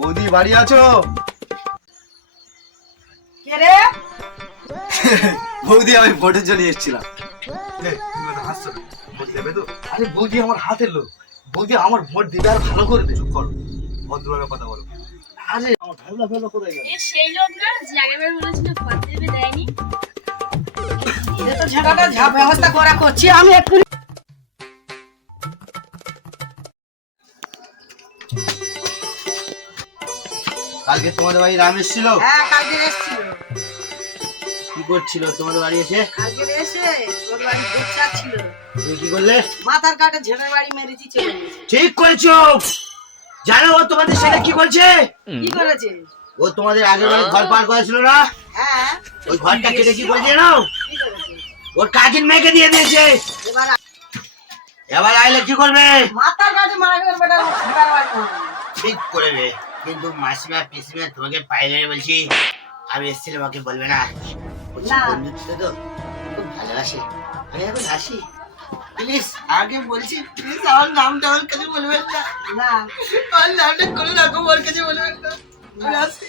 বৌদি বাড়ি আছো? কে রে? বৌদি আমি ভোটের জন্য এসেছিলাম। আরে বৌদি আমার হাতের লোক, বৌদি আমার ভোট দিবে আর ভালো করবে। চুপ করো, ভদ্রভাবে কথা বলো। আরে আমার ঢাবলা ফেলো কোথায় গেল? এ সেই লোক না যে আগেরবার বলেছিল ভোট দেবে দেয়নি। এ তো ঝাঁটাটা ব্যবস্থা করা করছি আমি একটু। কালকে তোমাদের বাড়ি রাম এসেছিল? হ্যাঁ কালকে এসেছিল। কি করছিল তোমাদের বাড়ি এসে? কালকে এসে ওর বাড়ি গোচ্ছা ছিল। তুমি কি করলে? মাথার কাটে ঝেড়ের বাড়ি মেরেছি চলে গেছে। ঠিক করেছো। জানো ও তোমাদের সাথে কি করছে? কি করেছে? ও তোমাদের আগের বাড়ি ঘর পার করেছিল না? হ্যাঁ ওই ঘরটা কেটে কি করেছে জানো? কি করেছে? ওর কাকির মেয়েকে দিয়ে দিয়েছে। এবার এবার আইলে কি করবে? মাথার কাটে মারা গেল বেটা ঝেড়ার বাড়ি মারা। ঠিক করবে, কিন্তু মাসিমা পিসিমা তোমাকে পাইলে বলছি আমি এসেছিলাম, আমাকে বলবে না। বলছি, না। বন্ধুত্ব তো খুব ভালোবাসে। আমি এখন আসি, প্লিজ আগে বলছি, প্লিজ আমার নামটা ওর কাছে বলবেন না। না আমার নামটা কোনো রকম ওর কাছে বলবেন না। আমি আসি।